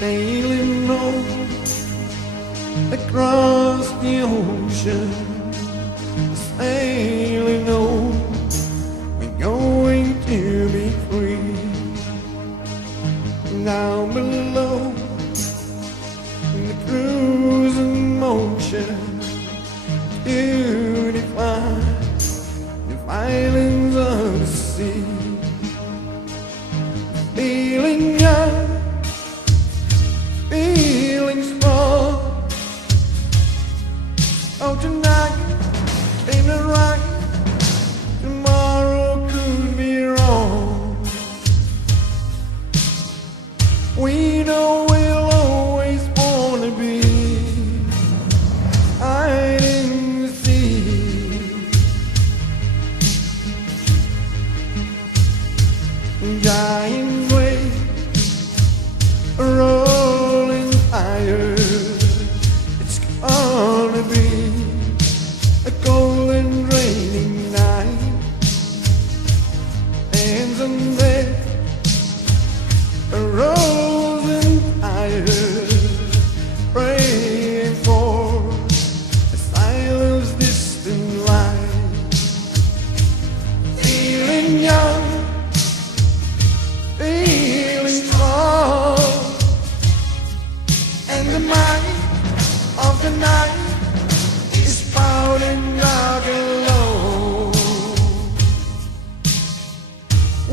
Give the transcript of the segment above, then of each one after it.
sailing on across the ocean, sailing on, we're going to be free. Down below, in the cruising motion, to define the violence of the sea. Feeling young, feeling strong. Oh, tonight ain't it right? Tomorrow could be wrong. We know we'll always wanna be hiding the sea. Giant waves rolling higher. It's gonna be a cold and raining night, and someday a rosing fire, praying for a silence distant light. Feeling young, feeling strong, and the might of the night is proud and dark and low.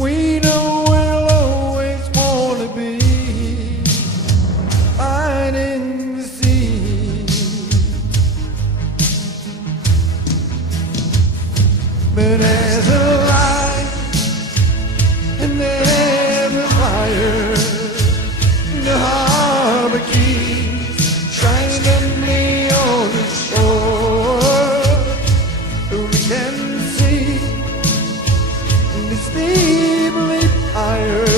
We know we'll always wanna be hiding the sea. But there's a light and there's a fire. The harbor keys silently on the shore. We can see this deeply higher.